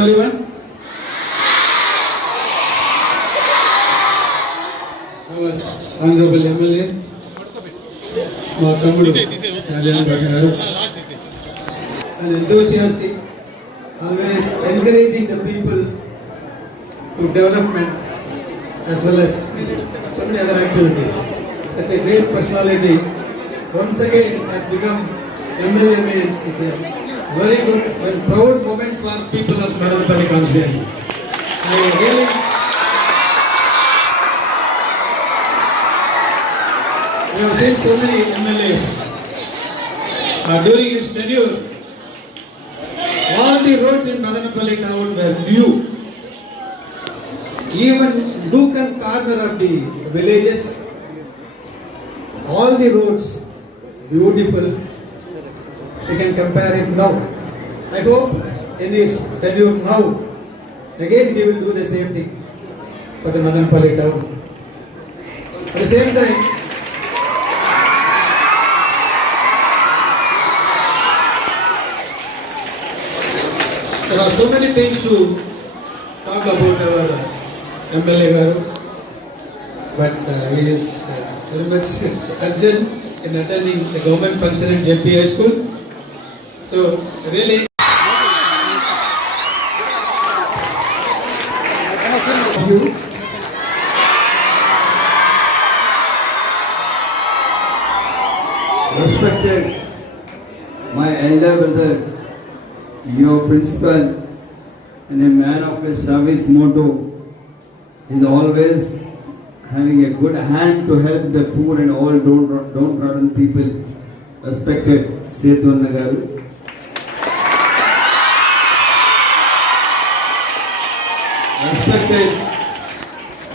everyone. Our honorable MLA, మా తమ్ముడు షాజహాన్ బాషా గారు and enthusiastic, always encouraging the people to development as well as so many other activities. Such a great personality, once again has become MLA means is a very good and proud moment for people constituency. I really We have seen so many MLAs uh, during his tenure. All the roads in Madanapalli town were new. Even nook and corner of the villages, all the roads beautiful. We can compare it now. I hope in his tenure now, again we will do the same thing for the Madanapalli town. At the same time, There are so many things to talk about our MLA garu, but uh, he is uh, very much urgent in attending the government function in JP High School. So really. You. Respected my elder brother, your principal, and a man of a service motto is always having a good hand to help the poor and all don't downtrodden people. Respected Setu Nagaru. Respected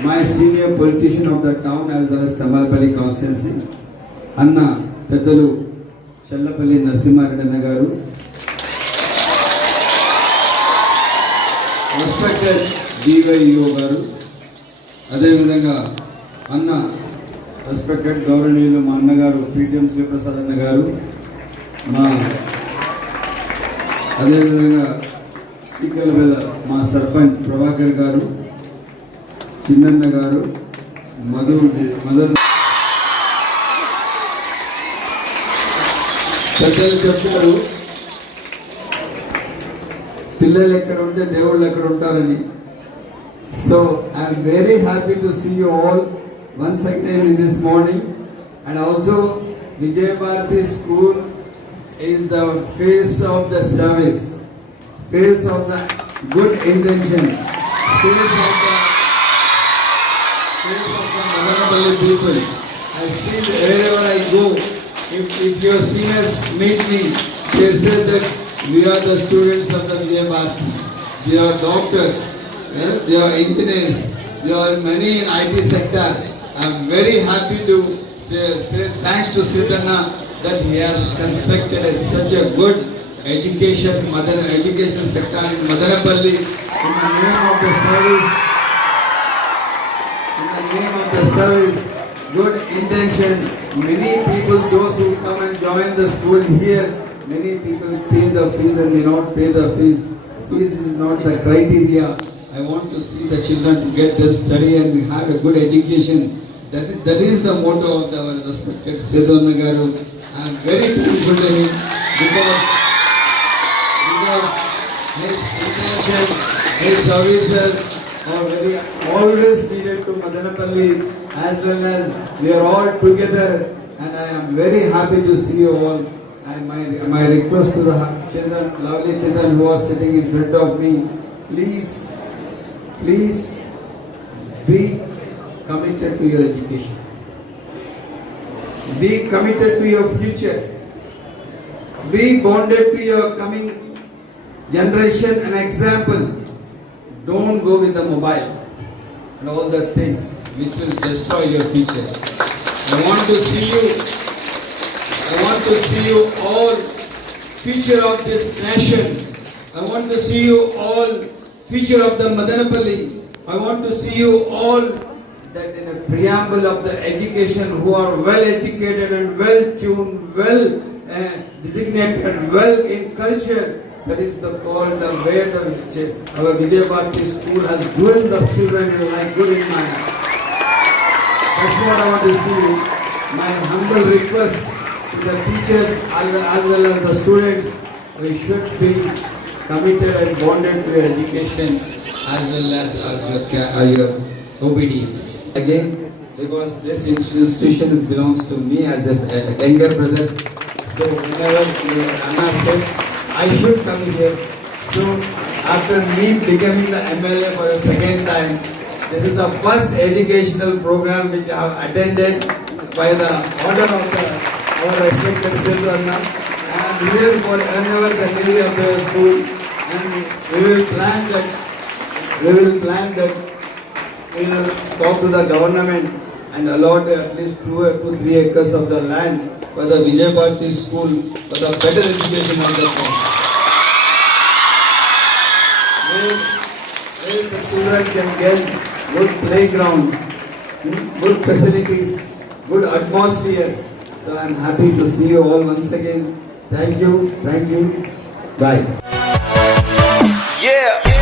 my senior politician of the town as well as Tamalpalli constituency, అన్న పెద్దలు చల్లపల్లి నరసింహారెడ్డి అన్న గారు respected DYO గారు అదేవిధంగా అన్న respected గౌరవనీయులు మా అన్నగారు పిటిఎం శివప్రసాద్ అన్న గారు మా అదేవిధంగా చీకలబెల్ల మా సర్పంచ్ ప్రభాకర్ గారు చిన్నన్న గారు మధు మదర్ పెద్దలు చెప్పారు పిల్లలు ఎక్కడ ఉంటే దేవుళ్ళు ఎక్కడ ఉంటారని. So I'm very happy to see you all once again in this morning and also Vijayabharati school is the face of the service face of the good intention face of the face of the Madanapalli people. I see wherever I go, if, if your seniors meet me, they say that we are the students of the Vijay Bharati. They are doctors, eh, they are engineers, they are many in IT sector. I am very happy to say, say thanks to Siddhana that he has constructed a, such a good education, Madan, education sector in Madanapalli in the name of the service name of the service, good intention. Many people, those who come and join the school here, many people pay the fees and may not pay the fees. Fees is not the criteria. I want to see the children to get them study and we have a good education. That is, that is the motto of our respected Sidhu Nagaru. I am very thankful to him because because his intention, his services are very always needed to Madanapalli as well as we are all together and I am very happy to see you all. And my, my request to the children, lovely children who are sitting in front of me, please, please be committed to your education. Be committed to your future. Be bonded to your coming generation an example. Don't go with the mobile and all the things which will destroy your future. I want to see you, I want to see you all future of this nation. I want to see you all future of the Madanapalli. I want to see you all that in a preamble of the education who are well educated and well tuned, well uh, designated, well in culture. That is the call, the way the our Vijay school has groomed the children in like good in manner. That's what I want to see. My humble request to the teachers as well as, the students, we should be committed and bonded to your education as well as, as your, uh, your obedience. Again, because this institution belongs to me as a, a younger brother. So whenever Anna says, I should come here. So after me becoming the MLA for the second time, this is the first educational program which I have attended by the order of the, our respected Silvana. And here for the lady of the school and we will plan that, we will plan that we will talk to the government and allot at least two or two, three acres of the land for the Vijay school for the better education of the town. Children can get good playground, hmm, good facilities, good atmosphere. So I am happy to see you all once again. Thank you, thank you. Bye. Yeah.